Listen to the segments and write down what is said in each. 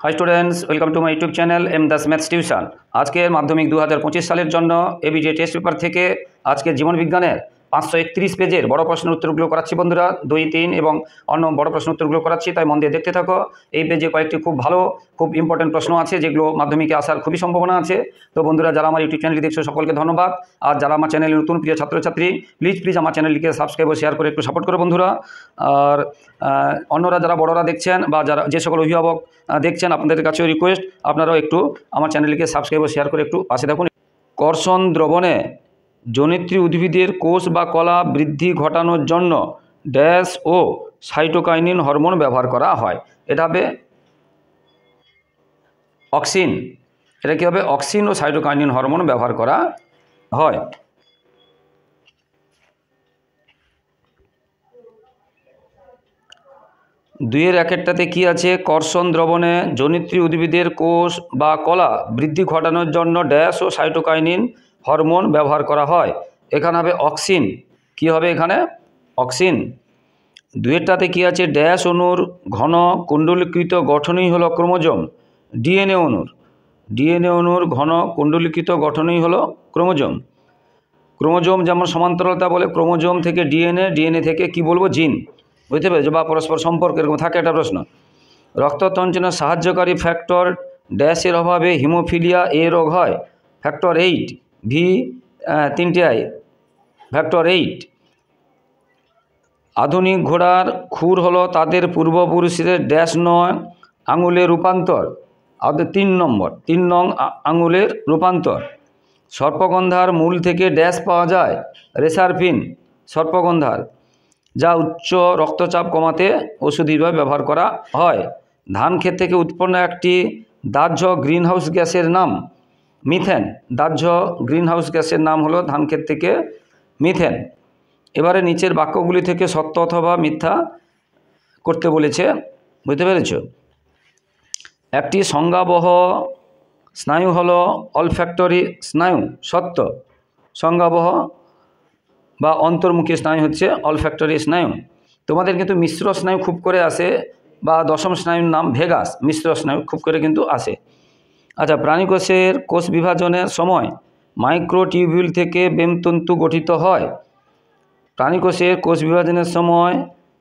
High students, welcome to my YouTube channel M Das maths tuition. আজকের মাধ্যমিক 2025 সালের জন্য এবিজে টেস্ট পেপার থেকে আজকে জীবন বিজ্ঞানের 531 পেজের বড় প্রশ্নের উত্তরগুলো করাচ্ছি বন্ধুরা। 2, 3 এবং অন্য বড় প্রশ্ন উত্তরগুলো করাচ্ছি, তাই মন দিয়ে দেখতে থাকো। এই পেজে কয়েকটি খুব ইম্পর্টেন্ট প্রশ্ন আছে যেগুলো মাধ্যমিকে আসার খুবই সম্ভাবনা আছে। তো বন্ধুরা, যারা আমার ইউটিউব চ্যানেলটি দেখছো সকলকে ধন্যবাদ। আর যারা আমার চ্যানেলের নতুন প্রিয় ছাত্রছাত্রী, প্লিজ আমার চ্যানেলটিকে সাবস্ক্রাইব ও শেয়ার করে একটু সাপোর্ট করো বন্ধুরা। আর অন্যরা যারা বড়রা দেখছেন বা যারা যে সকল অভিভাবক দেখছেন, আপনাদের কাছেও রিকোয়েস্ট আপনারাও একটু আমার চ্যানেলটিকে সাবস্ক্রাইব ও শেয়ার করে একটু পাশে থাকুন। কর্ষণ দ্রবণে জনিত্রী উদ্ভিদের কোষ বা কলা বৃদ্ধি ঘটানোর জন্য ড্যাশ ও সাইটোকাইনিন হরমোন ব্যবহার করা হয়। এটা হবে অক্সিন। এটা কী হবে? অক্সিন ও সাইটোকাইনিন হরমোন ব্যবহার করা হয়। দুইয়ের একেরটাতে কি আছে? কর্ষণ দ্রবণে জনিত্রী উদ্ভিদের কোষ বা কলা বৃদ্ধি ঘটানোর জন্য ড্যাশ ও সাইটোকাইনিন হরমোন ব্যবহার করা হয়। এখানে হবে অক্সিন। কি হবে এখানে? অক্সিন। দুইয়েরটাতে কি আছে? ড্যাশ অণুর ঘন কুণ্ডলীকৃত গঠনই হলো ক্রোমোজোম। ডিএনএ অণুর ঘন কুণ্ডলীকৃত গঠনই হলো ক্রোমোজোম। ক্রোমোজোম যেমন সমান্তরালতা বলে, ক্রোমোজোম থেকে ডিএনএ থেকে কি বলবো? জিন। বুঝতে পেরেছো? বা পরস্পর সম্পর্ক এরকম থাকে একটা প্রশ্ন। রক্ত সঞ্চালনে সাহায্যকারী ফ্যাক্টর ড্যাশের অভাবে হিমোফিলিয়া এ রোগ হয়। ফ্যাক্টর 8, ভি 3টে আই, ফ্যাক্টর 8। আধুনিক ঘোড়ার খুর হলো তাদের পূর্বপুরুষদের ড্যাশ নয় আঙুলের রূপান্তর। 3 নং আঙুলের রূপান্তর। সর্পগন্ধার মূল থেকে ড্যাশ পাওয়া যায়। রেসারফিন, সর্পগন্ধার, যা উচ্চ রক্তচাপ কমাতে ওষুধিভাবে ব্যবহার করা হয়। ধান ক্ষেত থেকে উৎপন্ন একটি দাহ্য গ্রিনহাউস গ্যাসের নাম মিথেন। দাহ্য গ্রিনহাউস গ্যাসের নাম হলো ধান ক্ষেত থেকে মিথেন। এবারে নিচের বাক্যগুলি থেকে সত্য অথবা মিথ্যা করতে বলেছে। বুঝতে পেরেছ? একটি সংজ্ঞাবহ স্নায়ু হলো অলফ্যাক্টরি স্নায়ু। সত্য। সংজ্ঞাবহ বা অন্তর্মুখী স্নায়ু হচ্ছে অলফ্যাক্টরি স্নায়ু। তোমাদের কিন্তু মিশ্র স্নায়ু খুব করে আসে, বা দশম স্নায়ুর নাম ভেগাস। মিশ্র স্নায়ু খুব করে কিন্তু আসে। আচ্ছা, প্রাণীকোষের কোষ বিভাজনের সময় মাইক্রোটিউবিউল থেকে বেমতন্তু গঠিত হয়। প্রাণীকোষের কোষ বিভাজনের সময়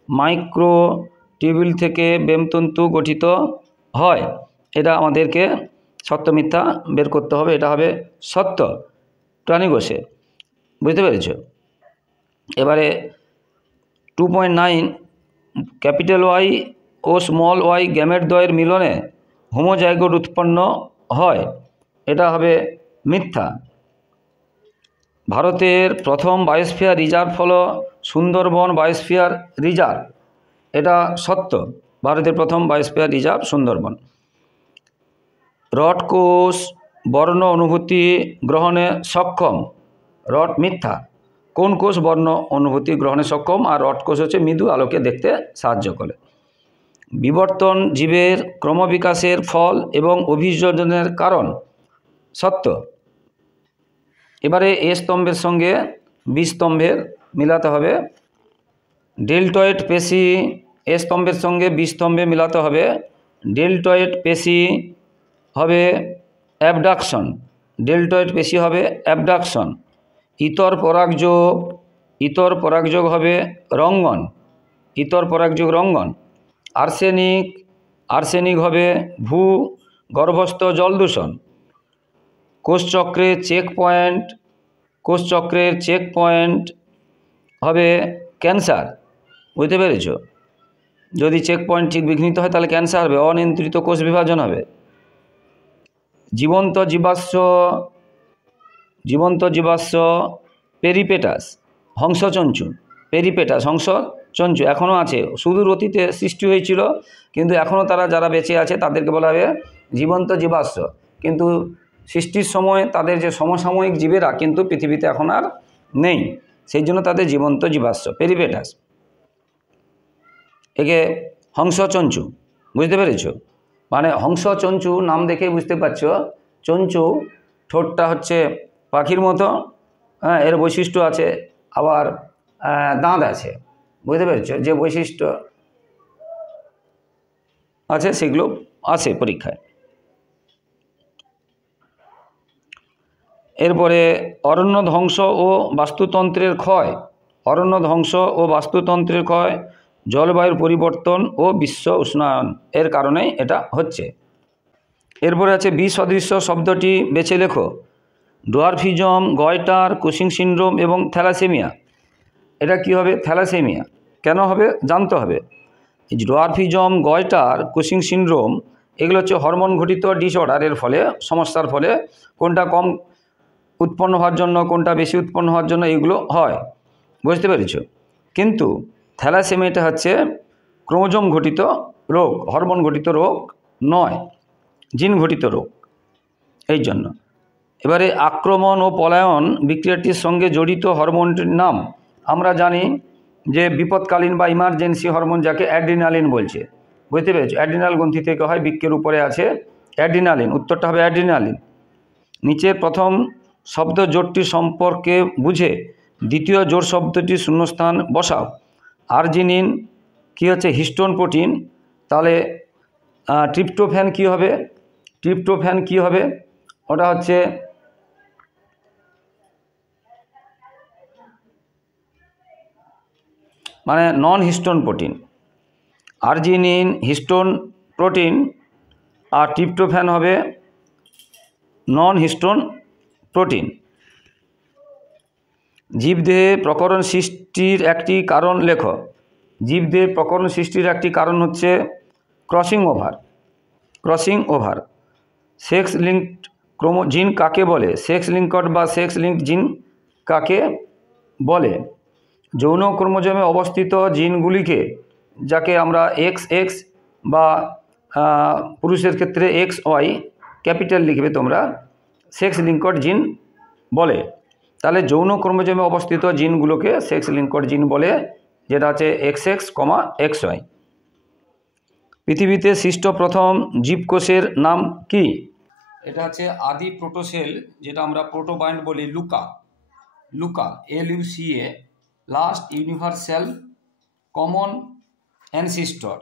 মাইক্রোটিউবিউল থেকে বেমতন্তু গঠিত হয়। এটা আমাদেরকে সত্য মিথ্যা বের করতে হবে। এটা হবে সত্য প্রাণীকোষে। বুঝতে পেরেছ? এবারে 2.9, ক্যাপিটাল ওয়াই ও স্মল ওয়াই গ্যামেট দ্বয়ের মিলনে হোমোজাইগোট উৎপন্ন হয়। এটা হবে মিথ্যা। ভারতের প্রথম বায়োস্ফিয়ার রিজার্ভ হলো সুন্দরবন বায়োস্ফিয়ার রিজার্ভ। এটা সত্য। ভারতের প্রথম বায়োস্ফিয়ার রিজার্ভ সুন্দরবন। রড কোষ বর্ণ অনুভূতি গ্রহণে সক্ষম। রড মিথ্যা। কোন কোষ বর্ণ অনুভূতি গ্রহণে সক্ষম? আর রড কোষ হচ্ছে মৃদু আলোকে দেখতে সাহায্য করে। বিবর্তন জীবের ক্রমবিকাশের ফল এবং অভিযোজনের কারণ। সত্য। এবারে এ স্তম্ভের সঙ্গে বি স্তম্ভের মিলাতে হবে। ডেল্টয়েড পেশি এ স্তম্ভের সঙ্গে বি স্তম্ভে মিলাতে হবে। ডেল্টয়েড পেশি হবে অ্যাবডাকশন। ডেল্টয়েড পেশি হবে অ্যাবডাকশন। ইতর পরাগযোগ হবে রঙ্গন। ইতর পরাগযোগ রঙ্গন। আর্সেনিক হবে ভূগর্ভস্থ জল দূষণ। কোষচক্রের চেক পয়েন্ট হবে ক্যান্সার। বুঝতে পেরেছ? যদি চেক পয়েন্ট ঠিক বিঘ্নিত হয় তাহলে ক্যান্সার হবে, অনিয়ন্ত্রিত কোষ বিভাজন হবে। জীবন্ত জীবাশ্ম পেরিপেটাস, হংসচঞ্চু। পেরিপেটাস হংসচঞ্চু এখনও আছে। সুদূর অতীতে সৃষ্টি হয়েছিল, কিন্তু এখনও তারা যারা বেঁচে আছে তাদেরকে বলা হবে জীবন্ত জীবাশ্ম। কিন্তু সৃষ্টির সময় তাদের যে সমসাময়িক জীবেরা কিন্তু পৃথিবীতে এখন আর নেই, সেই জন্য তাদের জীবন্ত জীবাশ্ম পেরিপেটাস। একে হংসচঞ্চু। বুঝতে পেরেছ? মানে হংসচঞ্চু নাম দেখে বুঝতে পারছ, চঞ্চু ঠোঁটটা হচ্ছে পাখির মতো, হ্যাঁ, এর বৈশিষ্ট্য আছে। আবার দাঁত আছে। বুঝতে পেরেছ? যে বৈশিষ্ট্য আছে সেগুলো আসে পরীক্ষায়। এরপরে অরণ্য ধ্বংস ও বাস্তুতন্ত্রের ক্ষয়। অরণ্য ধ্বংস ও বাস্তুতন্ত্রের ক্ষয় জলবায়ুর পরিবর্তন ও বিশ্ব উষ্ণায়ন এর কারণেই এটা হচ্ছে। এরপরে আছে বি সদৃশ্য শব্দটি বেছে লেখো। ডোয়ারফিজম, গয়টার, কুশিং সিনড্রোম এবং থ্যালাসেমিয়া। এটা কি হবে? থ্যালাসেমিয়া। কেন হবে জানতে হবে। এই ডোয়ারফিজম, গয়টার, কুশিং সিনড্রোম এগুলো হচ্ছে হরমোন ঘটিত ডিসঅর্ডারের ফলে, সমস্যার ফলে, কোনটা কম উৎপন্ন হওয়ার জন্য কোনটা বেশি উৎপন্ন হওয়ার জন্য এগুলো হয়, বুঝতে পেরেছ? কিন্তু থ্যালাসেমিয়াটা হচ্ছে ক্রোমোজোম ঘটিত রোগ, হরমোন ঘটিত রোগ নয়, জিন ঘটিত রোগ। এই জন্য এবারে আক্রমণ ও পলায়ন বিক্রিয়াটির সঙ্গে জড়িত হরমোনটির নাম আমরা জানি যে বিপদকালীন বা ইমার্জেন্সি হরমোন, যাকে অ্যাড্রিনালিন বলছে, বুঝতে পেরেছ? অ্যাড্রিনাল গ্রন্থি থেকে হয়, বৃক্কের উপরে আছে অ্যাড্রিনালিন, উত্তরটা হবে অ্যাড্রিনালিন। নিচের প্রথম শব্দ জোটটি সম্পর্কে বুঝে দ্বিতীয় জোট শব্দটি শূন্যস্থান বসাও। আর্জিনিন কি হচ্ছে? Histone protein. তাহলে ট্রিপ্টোফ্যান কি হবে? ট্রিপ্টোফ্যান কি হবে? ওটা হচ্ছে মানে non histone protein. Arginine histone protein আর ট্রিপ্টোফ্যান হবে নন হিস্টোন প্রোটিন। জীবদেহে প্রকরণ সৃষ্টির একটি কারণ লেখো। জীবদেহে প্রকরণ সৃষ্টির একটি কারণ হচ্ছে crossing over. Crossing over. Sex linked জিন কাকে বলে? সেক্স লিঙ্কড বা সেক্স লিঙ্কড জিন কাকে বলে? যৌন ক্রোমোজোমে অবস্থিত জিনগুলিকে, যাকে আমরা এক্স এক্স বা পুরুষের ক্ষেত্রে এক্স ওয়াই ক্যাপিটাল লিখবে তোমরা, সেক্স লিঙ্কড জিন বলে। তাহলে যৌন ক্রোমোজোমে অবস্থিত জিনগুলোকে সেক্স লিঙ্কড জিন বলে, যেটা আছে এক্স এক্স, এক্স ওয়াই। পৃথিবীতে সৃষ্ট প্রথম জীবকোষের নাম কি? এটা হচ্ছে আদি প্রোটোসেল, যেটা আমরা প্রোটোবায়ন্ট বলি, LUCA. LUCA, LUCA, last universal common ancestor.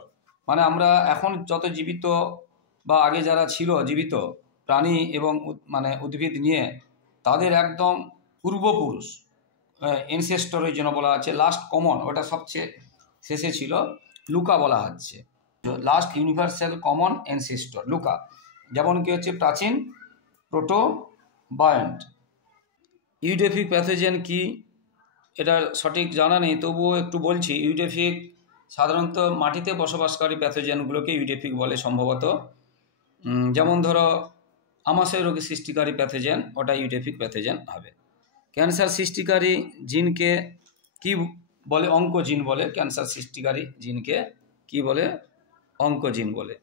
মানে আমরা এখন যত জীবিত বা আগে যারা ছিল জীবিত প্রাণী এবং মানে উদ্ভিদ নিয়ে, তাদের একদম পূর্বপুরুষ অ্যানসেস্টর ওই জন্য বলা আছে। লাস্ট কমন, ওটা সবচেয়ে শেষে ছিল, লুকা বলা হচ্ছে। Last universal common ancestor LUCA. যেমন কি হচ্ছে প্রাচীন প্রোটোবায়ন্ট। ইউডেফিক প্যাথোজেন কি? এটা সঠিক জানা নেই, তবুও একটু বলছি। ইউডেফিক সাধারণত মাটিতে বসবাসকারী প্যাথোজেনগুলোকে ইউডেফিক বলে সম্ভবত। যেমন ধরো আমাশয় রোগী সৃষ্টিকারী প্যাথোজেন, ওটা ইউডেফিক প্যাথোজেন হবে। ক্যান্সার সৃষ্টিকারী জিনকে কি বলে? অঙ্কোজিন বলে। ক্যান্সার সৃষ্টিকারী জিনকে কি বলে? অঙ্কোজিন বলে।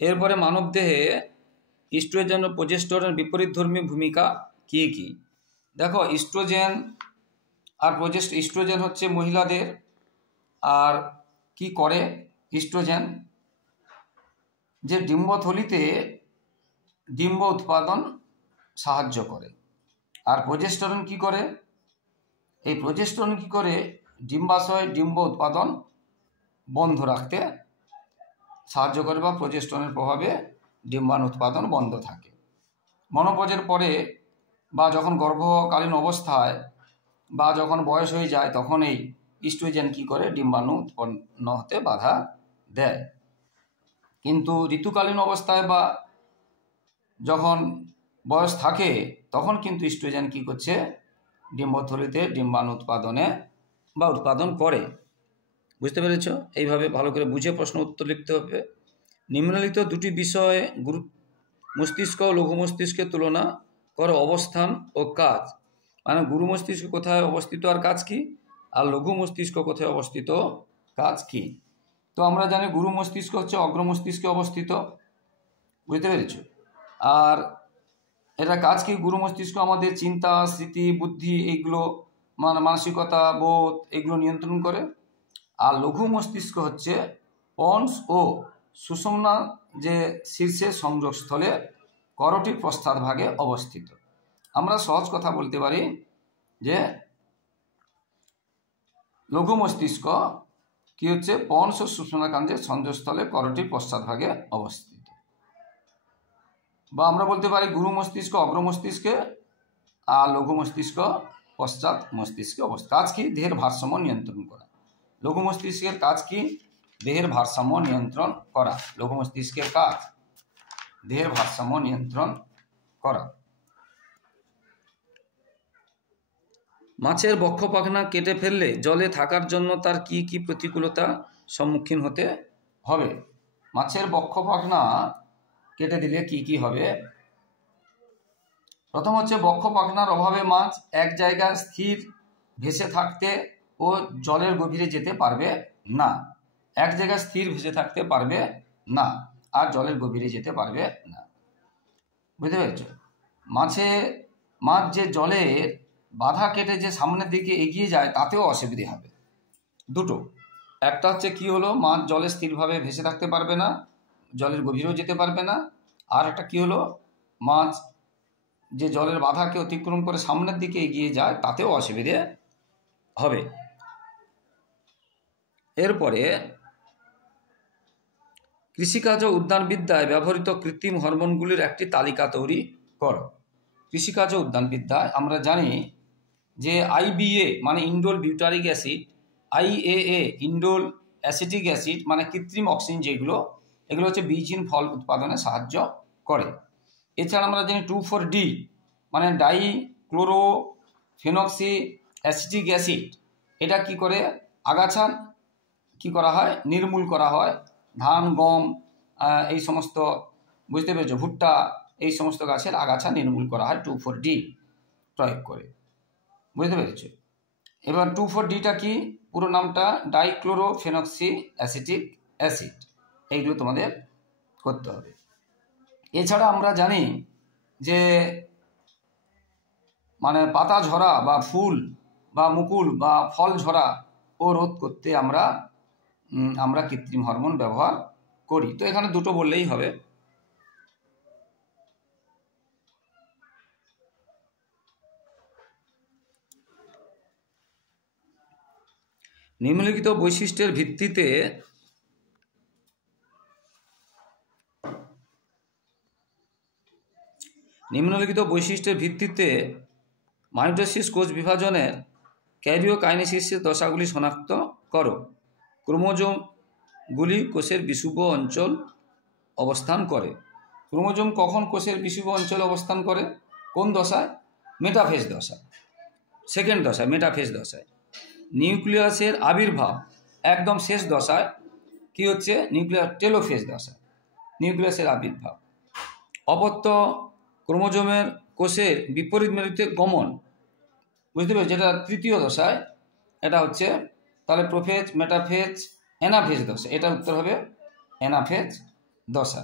এরপরে মানবদেহে ইস্ট্রোজেন ও প্রোজেস্টেরনের বিপরীতধর্মী ভূমিকা কি কি? দেখো, ইস্ট্রোজেন আর ইস্ট্রোজেন হচ্ছে মহিলাদের, আর কি করে ইস্ট্রোজেন? যে ডিম্বথলিতে ডিম্ব উৎপাদন সাহায্য করে। আর প্রোজেস্টেরন কি করে? এই প্রোজেস্টেরন কি করে? ডিম্বাশয় ডিম্ব উৎপাদন বন্ধ রাখতে সাহায্য করে, বা প্রোজেস্টেরনের প্রভাবে ডিম্বাণু উৎপাদন বন্ধ থাকে। মনোপজের পরে বা যখন গর্ভকালীন অবস্থায় বা যখন বয়স হয়ে যায়, তখন এই ইস্ট্রোজেন কি করে? ডিম্বাণু উৎপন্ন হতে বাধা দেয়। কিন্তু ঋতুকালীন অবস্থায় বা যখন বয়স থাকে, তখন কিন্তু ইস্ট্রোজেন কি করছে? ডিম্বথলিতে ডিম্বাণু উৎপাদনে বা উৎপাদন করে। বুঝতে পেরেছ? এইভাবে ভালো করে বুঝে প্রশ্ন উত্তর লিখতে হবে। নিম্নলিখিত দুটি বিষয়ে মস্তিষ্ক ও লঘু মস্তিষ্কের তুলনা করো, অবস্থান ও কাজ। মানে গুরু মস্তিষ্ক কোথায় অবস্থিত আর কাজ কি, আর লঘু মস্তিষ্ক কোথায় অবস্থিত, কাজ কি। তো আমরা জানি গুরু মস্তিষ্ক হচ্ছে অগ্র মস্তিষ্কে অবস্থিত, বুঝতে পেরেছ? আর এটা কাজ কি? গুরু মস্তিষ্ক আমাদের চিন্তা, স্মৃতি, বুদ্ধি, এইগুলো মানসিকতা, বোধ, এগুলো নিয়ন্ত্রণ করে। আর লঘু মস্তিষ্ক হচ্ছে পন্স ও সুষুম্না, যে শীর্ষে সংযোগস্থলে করটির প্রস্থাদভাগে অবস্থিত। আমরা সহজ কথা বলতে পারি যে লঘু মস্তিষ্ক কি হচ্ছে? পন্স ও সুষুম্না কাণ্ডের সংযোগস্থলে করটির পশ্চাৎভাগে অবস্থিত। বা আমরা বলতে পারি গুরু মস্তিষ্ক অগ্র মস্তিষ্কে আর লঘু মস্তিষ্ক পশ্চাৎ মস্তিষ্কে অবস্থা। কাজ কি? দেহের ভারসাম্য নিয়ন্ত্রণ করা। লঘু মস্তিষ্কের কাজ কি? দেহের ভারসাম্য নিয়ন্ত্রণ করা। লঘু মস্তিষ্কের কাজ দেহের ভারসাম্য নিয়ন্ত্রণ করা। মাছের বক্ষ পাখনা কেটে ফেললে জলে থাকার জন্য তার কি কি প্রতিকূলতা সম্মুখীন হতে হবে? মাছের বক্ষ পাখনা কেটে দিলে কি কি হবে? প্রথম হচ্ছে, বক্ষ পাখনার অভাবে মাছ এক জায়গায় স্থির ভেসে থাকতে ও জলের গভীরে যেতে পারবে না। এক জায়গায় স্থির ভেসে থাকতে পারবে না আর জলের গভীরে যেতে পারবে না। বুঝতে পেরেছ? মাছ যে জলের বাধা কেটে যে সামনের দিকে এগিয়ে যায় তাতেও অসুবিধে হবে। দুটো, একটা হচ্ছে কি হলো, মাছ জলে স্থিরভাবে ভেসে থাকতে পারবে না, জলের গভীরেও যেতে পারবে না। আর একটা কি হলো, মাছ যে জলের বাধাকে অতিক্রম করে সামনের দিকে এগিয়ে যায় তাতেও অসুবিধে হবে। এরপরে কৃষিকাজ ও উদ্যানবিদ্যায় ব্যবহৃত কৃত্রিম হরমোনগুলির একটি তালিকা তৈরি করো। কৃষিকাজ ও উদ্যানবিদ্যায় আমরা জানি যে IBA মানে indole butyric acid, IAA indole acetic acid মানে কৃত্রিম অক্সিজেন, এগুলো হচ্ছে বীজহীন ফল উৎপাদনে সাহায্য করে। এছাড়া আমরা জানি 2,4-D মানে ডাইক্লোরোফেনক্সি অ্যাসিটিক অ্যাসিড, এটা কি করে? আগাছা কি করা হয়? নির্মূল করা হয়। ধান, গম, এই সমস্ত, বুঝতে পেরেছো, ভুট্টা, এই সমস্ত গাছের আগাছা নির্মূল করা হয় 2,4-D প্রয়োগ করে। বুঝতে পেরেছো? এবার 2,4-Dটা কি? পুরো নামটা ডাইক্লোরোফেনক্সি অ্যাসিটিক অ্যাসিড। এইগুলো তোমাদের করতে হবে। এছাড়া আমরা জানি যে মানে পাতা ঝরা বা ফুল বা মুকুল বা ফল ঝরা ও রোধ করতে আমরা কৃত্রিম হরমোন ব্যবহার করি। তো এখানে দুটো বললেই হবে। নিম্নলিখিত বৈশিষ্ট্যের ভিত্তিতে মাইটোসিস কোষ বিভাজনের ক্যারিওকাইনেসিসের দশাগুলি শনাক্ত করো। ক্রোমোজোমগুলি কোষের বিষুব অঞ্চল অবস্থান করে। ক্রোমোজোম কখন কোষের বিষুব অঞ্চলে অবস্থান করে? কোন দশায়? মেটাফেজ দশায়, সেকেন্ড দশায়, মেটাফেজ দশায়। নিউক্লিয়াসের আবির্ভাব একদম শেষ দশায় কি হচ্ছে? টেলোফেজ দশায় নিউক্লিয়াসের আবির্ভাব। অপত্য ক্রোমোজোমের কোষের বিপরীত মেরুতে গমন, বুঝতে পেরেছি, যেটা তৃতীয় দশায়। এটা হচ্ছে তাহলে প্রোফেজ, মেটাফেজ, অ্যানাফেজ দশা। এটা উত্তর হবে অ্যানাফেজ দশা।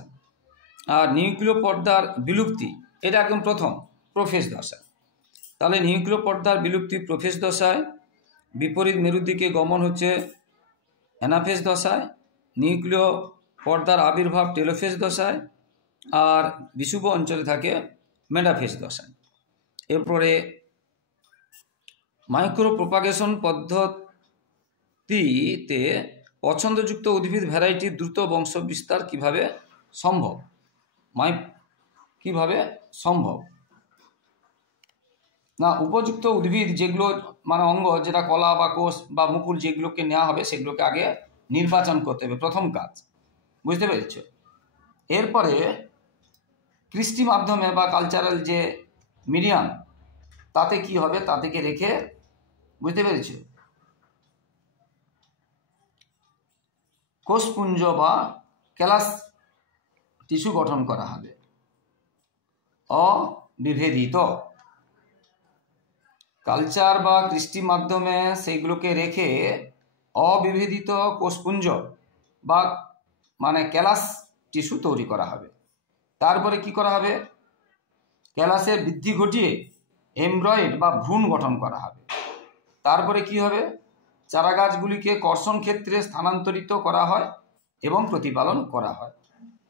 আর নিউক্লিয় পর্দার বিলুপ্তি, এটা একদম প্রথম, প্রোফেজ দশা। তাহলে নিউক্লিয় পর্দার বিলুপ্তি প্রোফেজ দশায়, বিপরীত মেরুর দিকে গমন হচ্ছে অ্যানাফেজ দশায়, নিউক্লিয় পর্দার আবির্ভাব টেলোফেজ দশায়, আর বিষুব অঞ্চলে থাকে মেটাফেজ দশায়। এরপরে মাইক্রো প্রোপাগেশন পদ্ধতিতে পছন্দযুক্ত উদ্ভিদ ভ্যারাইটির দ্রুত বংশ বিস্তার কিভাবে সম্ভব? না, উপযুক্ত উদ্ভিদ যেগুলো মানে অঙ্গ, যেটা কলা বা কোষ বা মুকুল, যেগুলোকে নেওয়া হবে সেগুলোকে আগে নির্বাচন করতে হবে, প্রথম কাজ। বুঝতে পেরেছ? এরপরে কৃষ্টি মাধ্যমে বা কালচারাল যে মিডিয়াম, তাতে কি হবে? তাদেরকে রেখে, বুঝতে পেরেছ, কোষপুঞ্জ বা ক্যালাস টিস্যু গঠন করা হবে অবিভেদিত। কালচার বা কৃষ্টি মাধ্যমে সেইগুলোকে রেখে অবিভেদিত কোষপুঞ্জ বা মানে ক্যালাস টিস্যু তৈরি করা হবে। তারপরে কি করা হবে? ক্যালাসের বৃদ্ধি ঘটিয়ে এমব্রয়েড বা ভ্রূণ গঠন করা হবে। তারপরে কি হবে? চারাগাছগুলিকে কর্ষণ ক্ষেত্রে স্থানান্তরিত করা হয় এবং প্রতিপালন করা হয়।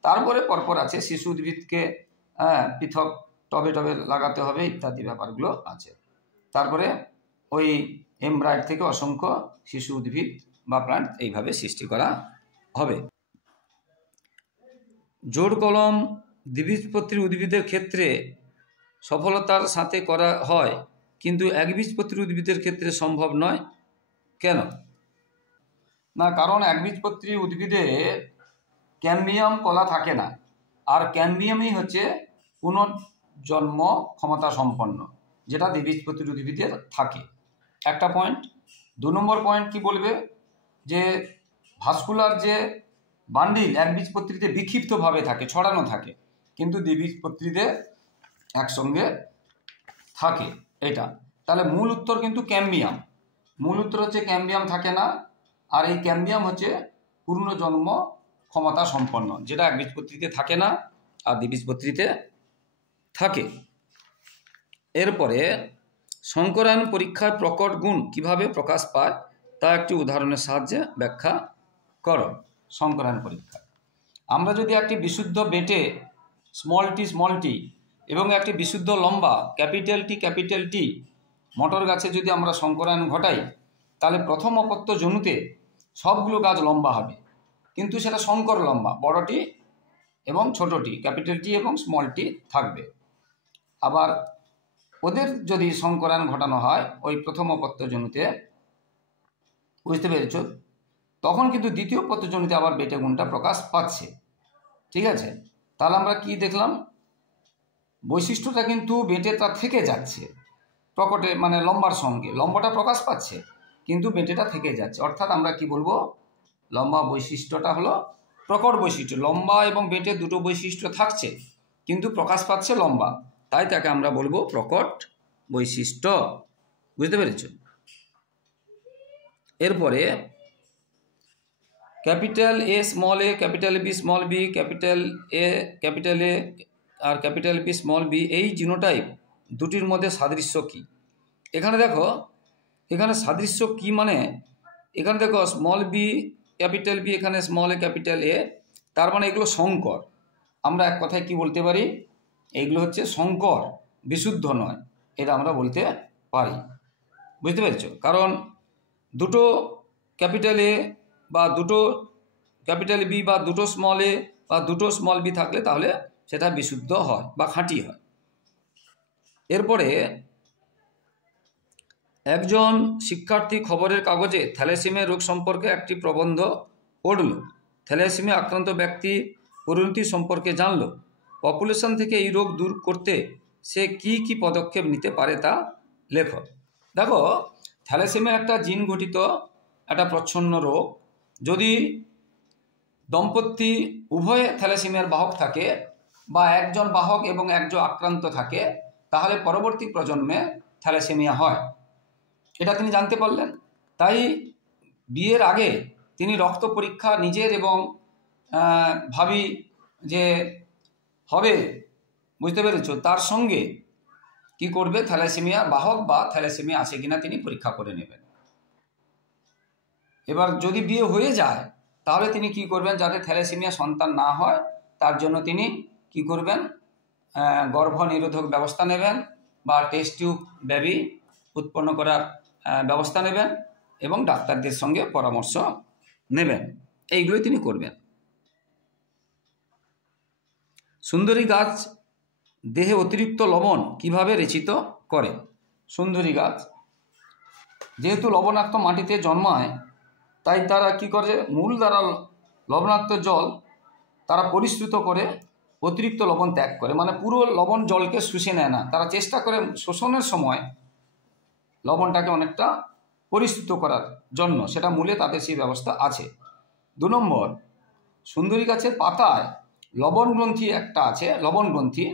তারপরে পরপর আছে শিশু উদ্ভিদকে পৃথক টবে লাগাতে হবে, ইত্যাদি ব্যাপারগুলো আছে। তারপরে ওই এমব্রয়েড থেকে অসংখ্য শিশু উদ্ভিদ বা প্লান্ট এইভাবে সৃষ্টি করা হবে। জোর কলম দ্বিবীজপত্রী উদ্ভিদের ক্ষেত্রে সফলতার সাথে করা হয়, কিন্তু একবীজপত্রী উদ্ভিদের ক্ষেত্রে সম্ভব নয় কেন? না, কারণ একবীজপত্রী উদ্ভিদে ক্যাম্বিয়াম কলা থাকে না, আর ক্যাম্বিয়ামই হচ্ছে পুনর্জন্ম ক্ষমতা সম্পন্ন, যেটা দ্বিবীজপত্রী উদ্ভিদের থাকে। একটা পয়েন্ট। 2 নম্বর পয়েন্ট কি বলবে, যে ভাস্কুলার যে বান্ডিল একবীজপত্রীতে বিক্ষিপ্তভাবে থাকে, ছড়ানো থাকে, কিন্তু দ্বিবীজপত্রীতে একসঙ্গে থাকে। এটা তাহলে মূল উত্তর কিন্তু ক্যাম্বিয়াম। মূল উত্তর হচ্ছে ক্যাম্বিয়াম থাকে না, আর এই ক্যাম্বিয়াম হচ্ছে পূর্ণজন্ম ক্ষমতা সম্পন্ন, যেটা একবীজপত্রীতে থাকে না আর দ্বিবীজপত্রীতে থাকে। এরপরে সংকরায়ন পরীক্ষায় প্রকট গুণ কিভাবে প্রকাশ পায় তা একটি উদাহরণের সাহায্যে ব্যাখ্যা করো। সংকরায়ন পরীক্ষা, আমরা যদি একটি বিশুদ্ধ বেটে স্মল টি এবং একটি বিশুদ্ধ লম্বা ক্যাপিটাল টি মটর গাছে যদি আমরা সংকরায়ন ঘটাই, তাহলে প্রথম অপত্য জনুতে সবগুলো গাছ লম্বা হবে, কিন্তু সেটা সংকর লম্বা, বড়টি এবং ছোটটি, ক্যাপিটাল টি এবং স্মল টি থাকবে। আবার ওদের যদি সংকরায়ন ঘটানো হয় ওই প্রথম অপত্য জনুতে, বুঝতে পেরেছ, তখন কিন্তু দ্বিতীয় অপত্য জনুতে আবার বেটে গুণটা প্রকাশ পাচ্ছে। ঠিক আছে, তাহলে আমরা কি দেখলাম, বৈশিষ্ট্যটা কিন্তু বেটেটা থেকে যাচ্ছে, প্রকটে মানে লম্বার সঙ্গে লম্বাটা প্রকাশ পাচ্ছে, কিন্তু বেটেটা থেকে যাচ্ছে। অর্থাৎ আমরা কি বলবো, লম্বা বৈশিষ্ট্যটা হলো প্রকট বৈশিষ্ট্য। লম্বা এবং বেটে দুটো বৈশিষ্ট্য থাকছে, কিন্তু প্রকাশ পাচ্ছে লম্বা, তাই তাকে আমরা বলবো প্রকট বৈশিষ্ট্য। বুঝতে পেরেছ? এরপরে capital A small a, capital B small b, capital A আর ক্যাপিটাল বি স্মল বি, এই জিনোটাইপ দুটির মধ্যে সাদৃশ্য কী? এখানে দেখো, এখানে সাদৃশ্য কী মানে, এখানে দেখো স্মল বি ক্যাপিটাল বি, এখানে স্মল এ ক্যাপিটাল এ, তার মানে এগুলো সংকর। আমরা এক কথায় কি বলতে পারি, এইগুলো হচ্ছে সংকর, বিশুদ্ধ নয়, এটা আমরা বলতে পারি। বুঝতে পেরেছ? কারণ দুটো ক্যাপিটাল এ বা দুটো ক্যাপিটাল বি বা দুটো স্মল এ বা দুটো স্মল বি থাকলে তাহলে সেটা বিশুদ্ধ হয় বা খাঁটি হয়। এরপরে একজন শিক্ষার্থী খবরের কাগজে থ্যালাসেমিয়া রোগ সম্পর্কে একটি প্রবন্ধ পড়ল, থ্যালাসেমিয়া আক্রান্ত ব্যক্তি পরিণতি সম্পর্কে জানল, পপুলেশন থেকে এই রোগ দূর করতে সে কি কি পদক্ষেপ নিতে পারে তা লেখো। দেখো, থ্যালাসেমিয়া একটা জিন ঘটিত একটা প্রচ্ছন্ন রোগ। যদি দম্পতি উভয়ে থ্যালাসেমিয়ার বাহক থাকে বা একজন বাহক এবং একজন আক্রান্ত থাকে, তাহলে পরবর্তী প্রজন্মে থ্যালাসেমিয়া হয়, এটা তিনি জানতে পারলেন। তাই বিয়ের আগে তিনি রক্ত পরীক্ষা নিজের এবং ভাবি যে হবে, বুঝতে পেরেছ, তার সঙ্গে কি করবে, থ্যালাসেমিয়া বাহক বা থ্যালাসেমিয়া আছে কিনা তিনি পরীক্ষা করে নেবেন। এবার যদি বিয়ে হয়ে যায় তাহলে তিনি কি করবেন, যাতে থ্যালাসেমিয়া সন্তান না হয় তার জন্য তিনি কি করবেন, গর্ভনিরোধক ব্যবস্থা নেবেন বা টেস্ট টিউব বেবি উৎপন্ন করার ব্যবস্থা নেবেন এবং ডাক্তারদের সঙ্গে পরামর্শ নেবেন, এইগুলোই তিনি করবেন। সুন্দরী গাছ দেহে অতিরিক্ত লবণ কিভাবে রেচিত করে? সুন্দরী গাছ যেহেতু লবণাক্ত মাটিতে জন্মায়, তাই তারা কি করে, মূল দ্বারা লবণাক্ত জল তারা পরিশ্রুত করে অতিরিক্ত লবণ ত্যাগ করে, মানে পুরো লবণ জলকে শুষে নেয় না, তারা চেষ্টা করে শোষণের সময় লবণটাকে অনেকটা পরিশ্রুত করার জন্য, সেটা মূলে তাদের সেই ব্যবস্থা আছে। 2 নম্বর, সুন্দরী গাছের পাতায় লবণ গ্রন্থি একটা আছে, লবণ গ্রন্থি,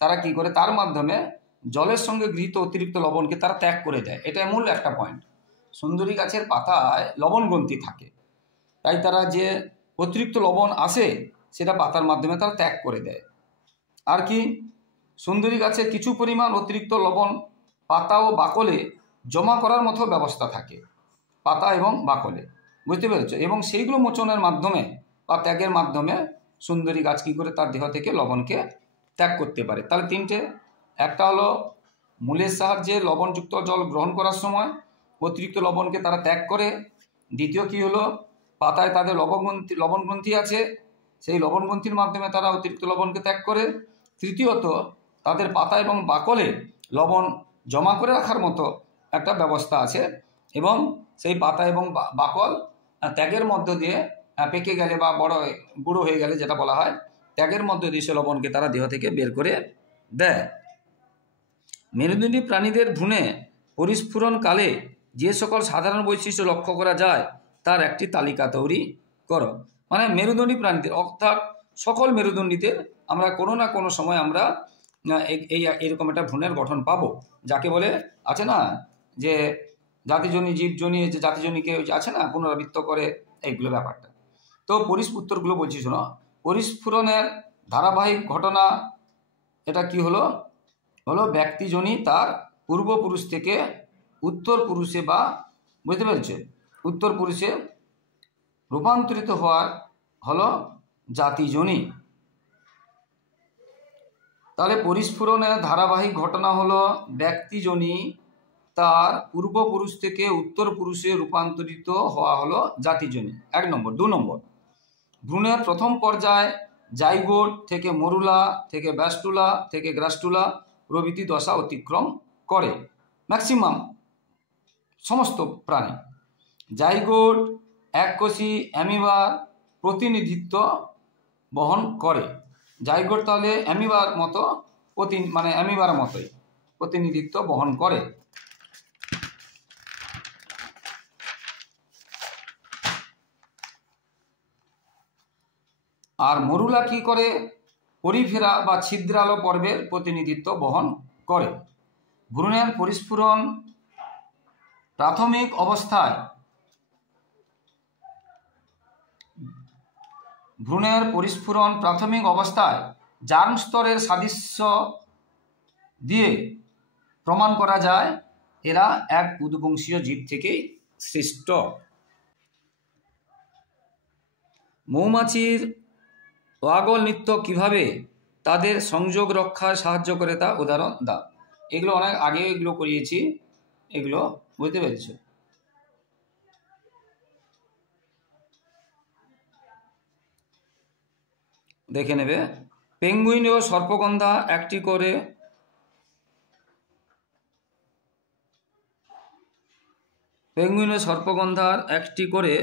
তারা কি করে, তার মাধ্যমে জলের সঙ্গে গৃহীত অতিরিক্ত লবণকে তারা ত্যাগ করে দেয়। এটা মূল একটা পয়েন্ট। সুন্দরী গাছের পাতায় লবণ গ্রন্থি থাকে, তাই তারা যে অতিরিক্ত লবণ আসে সেটা পাতার মাধ্যমে তারা ত্যাগ করে দেয়। আর কি, সুন্দরী গাছের কিছু পরিমাণ অতিরিক্ত লবণ পাতা ও বাকলে জমা করার মতো ব্যবস্থা থাকে, পাতা এবং বাকলে, বুঝতে পেরেছ, এবং সেইগুলো মোচনের মাধ্যমে বা ত্যাগের মাধ্যমে সুন্দরী গাছ কী করে তার দেহ থেকে লবণকে ত্যাগ করতে পারে। তাহলে 3টে, একটা হলো মূলের সাহায্যে লবণযুক্ত জল গ্রহণ করার সময় অতিরিক্ত লবণকে তারা ত্যাগ করে, দ্বিতীয় কি হলো, পাতায় তাদের লবণ গ্রন্থি আছে সেই লবণগ্রন্থির মাধ্যমে তারা অতিরিক্ত লবণকে ত্যাগ করে। তৃতীয়ত, তাদের পাতা এবং বাকলে লবণ জমা করে রাখার মতো একটা ব্যবস্থা আছে, এবং সেই পাতা এবং বাকল ত্যাগের মধ্য দিয়ে পেকে গেলে বা বুড়ো হয়ে গেলে, যেটা বলা হয়, ত্যাগের মধ্য দিয়ে সে লবণকে তারা দেহ থেকে বের করে দেয়। মেরুদণ্ডী প্রাণীদের ভ্রূণে পরিস্ফুরণকালে যে সকল সাধারণ বৈশিষ্ট্য লক্ষ্য করা যায় তার একটি তালিকা তৈরি করো। মানে মেরুদণ্ডী প্রাণীদের, অর্থাৎ সকল মেরুদণ্ডীদের আমরা কোনো না কোনো সময় আমরা এইরকম একটা ভ্রূণের গঠন পাবো, যাকে বলে আছে না যে জাতিজনী জীবজনী, যে জাতিজনীকে আছে না পুনরাবৃত্ত করে, এইগুলো ব্যাপারটা। তো উত্তরগুলো বলছি শোনো। পরিস্ফুরণের ধারাবাহিক ঘটনা এটা কি হলো ব্যক্তিজনী তার পূর্বপুরুষ থেকে উত্তর পুরুষে বা বুঝতে পেরেছে উত্তর পুরুষে রূপান্তরিত হওয়ার হলো জাতিজনী। তাহলে পরিস্ফুরণের ধারাবাহিক ঘটনা হলো ব্যক্তিজনী তার পূর্বপুরুষ থেকে উত্তর পুরুষে রূপান্তরিত হওয়া হলো জাতিজনী, 1 নম্বর। 2 নম্বর, ভ্রূণের প্রথম পর্যায়ে জাইগোট থেকে মরুলা থেকে ব্যাস্টুলা থেকে গ্রাস্টুলা প্রভৃতি দশা অতিক্রম করে ম্যাক্সিমাম সমস্ত প্রাণী। জাইগোট এককোষী অ্যামিবার প্রতিনিধিত্ব বহন করে। জাইগোট তাহলে অ্যামিবার মতো মানে অ্যামিবার মতোই প্রতিনিধিত্ব বহন করে। আর মরুলা কি করে? পরিফেরা বা ছিদ্রালো পর্বের প্রতিনিধিত্ব বহন করে। ভ্রূণের পরিস্ফুরণ প্রাথমিক অবস্থায় জার্ম স্তরের সাদৃশ্য দিয়ে প্রমাণ করা যায় এরা এক উদ্বংশীয় জীব থেকেই সৃষ্ট। মৌমাছির ওয়াগল নৃত্য কিভাবে তাদের সংযোগ রক্ষায় সাহায্য করে তা উদাহরণ দাও। এগুলো অনেক আগে এগুলো করিয়েছি, এগুলো বুঝতে পেরেছ। দেখে নেবে। পেঙ্গুইন ও সর্পগন্ধা একটি করে পেঙ্গুইন ও সর্পগন্ধার একটি করে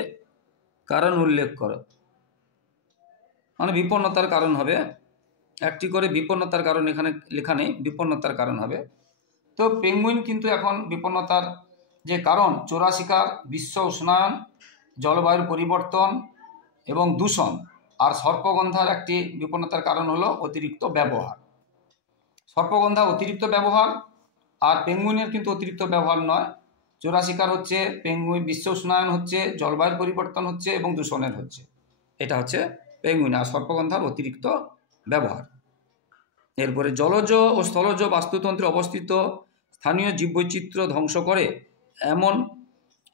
কারণ উল্লেখ করো। মানে বিপন্নতার কারণ হবে, একটি করে বিপন্নতার কারণ এখানে লেখা নেই, বিপন্নতার কারণ হবে। তো পেঙ্গুইন কিন্তু এখন বিপন্নতার যে কারণ, চোরা শিকার, বিশ্ব উষ্ণায়ন, জলবায়ুর পরিবর্তন এবং দূষণ। আর সর্পগন্ধার একটি বিপন্নতার কারণ হলো অতিরিক্ত ব্যবহার। সর্পগন্ধা অতিরিক্ত ব্যবহার, আর পেঙ্গুইনের কিন্তু অতিরিক্ত ব্যবহার নয়। চোরা শিকার হচ্ছে, পেঙ্গুইন বিশ্ব উষ্ণায়ন হচ্ছে, জলবায়ুর পরিবর্তন হচ্ছে এবং দূষণের হচ্ছে, এটা হচ্ছে পেঙ্গুইন। আর সর্পগন্ধার অতিরিক্ত ব্যবহার। এরপরে জলজ ও স্থলজ বাস্তুতন্ত্রে অবস্থিত স্থানীয় জীববৈচিত্র্য ধ্বংস করে এমন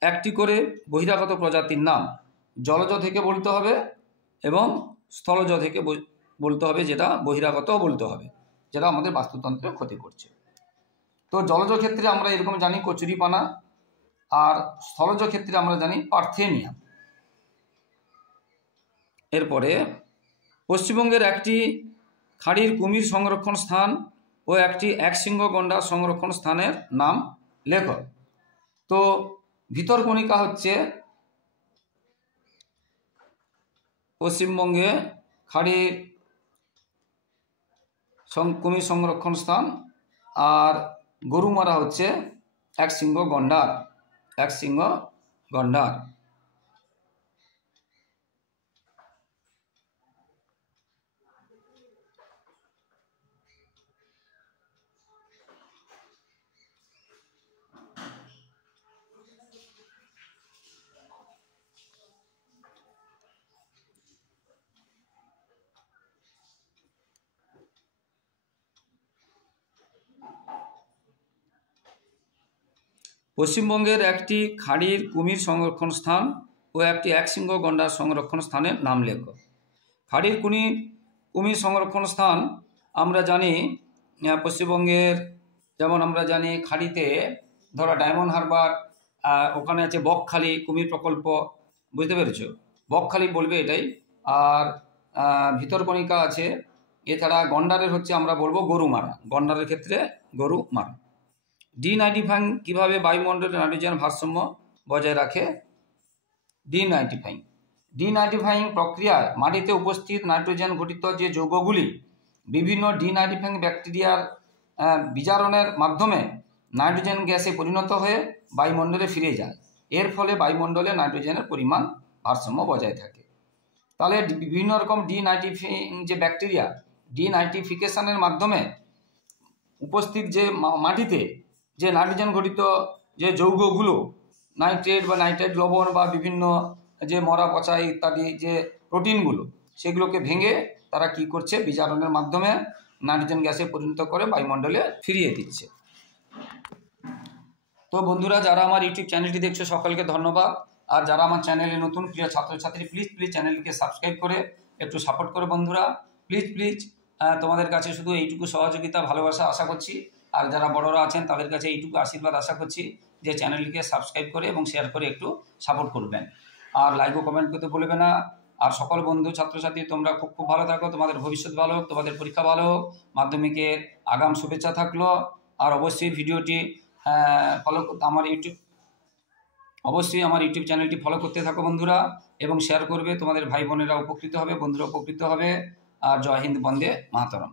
একটি করে বহিরাগত প্রজাতির নাম। জলজ থেকে বলতে হবে এবং স্থলজ থেকে বলতে হবে, যেটা বহিরাগত বলতে হবে, যেটা আমাদের বাস্তুতন্ত্রে ক্ষতি করছে। তো জলজ ক্ষেত্রে আমরা এরকম জানি কচুরিপানা, আর স্থলজ ক্ষেত্রে আমরা জানি পার্থেনিয়াম। এরপরে পশ্চিমবঙ্গের একটি খাড়ির কুমির সংরক্ষণ স্থান ও একটি একশৃঙ্গ গন্ডার সংরক্ষণ স্থানের নাম লেখ। তো ভিতরকণিকা হচ্ছে পশ্চিমবঙ্গে খাড়ির কুমির সংরক্ষণ স্থান, আর গরুমারা হচ্ছে একশৃঙ্গ গন্ডার। পশ্চিমবঙ্গের একটি খাড়ির কুমির সংরক্ষণ স্থান ও একটি একশৃঙ্গ গন্ডার সংরক্ষণ স্থানের নাম লেখ। খাড়ির কুমির সংরক্ষণ স্থান আমরা জানি পশ্চিমবঙ্গের, যেমন আমরা জানি খাড়িতে ধরো ডায়মন্ড হারবার, ওখানে আছে বকখালি কুমির প্রকল্প, বুঝতে পেরেছ, বকখালি বলবে এটাই। আর ভিতরকণিকা আছে। এছাড়া গন্ডারের হচ্ছে আমরা বলবো গরু মারা, গন্ডারের ক্ষেত্রে গরু মারা। ডিনাইট্রিফাইং কীভাবে বায়ুমণ্ডলের নাইট্রোজেন ভারসাম্য বজায় রাখে? ডিনাইট্রিফাইং প্রক্রিয়ায় মাটিতে উপস্থিত নাইট্রোজেন ঘটিত যে যৌগগুলি বিভিন্ন ডিনাইট্রিফাইং ব্যাকটেরিয়ার বিজারণের মাধ্যমে নাইট্রোজেন গ্যাসে পরিণত হয়ে বায়ুমণ্ডলে ফিরে যায়। এর ফলে বায়ুমণ্ডলে নাইট্রোজেনের পরিমাণ ভারসাম্য বজায় থাকে। তাহলে বিভিন্ন রকম ডিনাইট্রিফাইং যে ব্যাকটেরিয়া ডিনাইট্রিফিকেশনের মাধ্যমে উপস্থিত যে মাটিতে যে নাইট্রোজেন ঘটিত যে যৌগগুলো নাইট্রেট বা নাইট্রেট লবণ বা বিভিন্ন যে মরা পচা ইত্যাদি যে প্রোটিনগুলো সেগুলোকে ভেঙে তারা কি করছে, বিজারণের মাধ্যমে নাইট্রোজেন গ্যাসে পরিণত করে বায়ুমণ্ডলে ফিরিয়ে দিচ্ছে। তো বন্ধুরা, যারা আমার ইউটিউব চ্যানেলটি দেখছো সকলকে ধন্যবাদ। আর যারা আমার চ্যানেলে নতুন প্রিয় ছাত্রছাত্রী, প্লিজ চ্যানেলটিকে সাবস্ক্রাইব করে একটু সাপোর্ট করে বন্ধুরা, প্লিজ তোমাদের কাছে শুধু এইটুকু সহযোগিতা ভালোবাসা আশা করছি। আর যারা বড়রা আছেন তাদের কাছে এইটুকু আশীর্বাদ আশা করছি যে চ্যানেলটিকে সাবস্ক্রাইব করে এবং শেয়ার করে একটু সাপোর্ট করবেন। আর লাইক ও কমেন্ট করতে ভুলবে না। আর সকল বন্ধু ছাত্রছাত্রী তোমরা খুব ভালো থাকো, তোমাদের ভবিষ্যৎ ভালো হোক, তোমাদের পরীক্ষা ভালো হোক, মাধ্যমিকের আগাম শুভেচ্ছা থাকলো। আর অবশ্যই ভিডিওটি ফলো আমার ইউটিউব চ্যানেলটি ফলো করতে থাকো বন্ধুরা, এবং শেয়ার করবে। তোমাদের ভাই বোনেরা উপকৃত হবে, বন্ধুরা উপকৃত হবে। আর জয় হিন্দ, বন্দে মাতরম।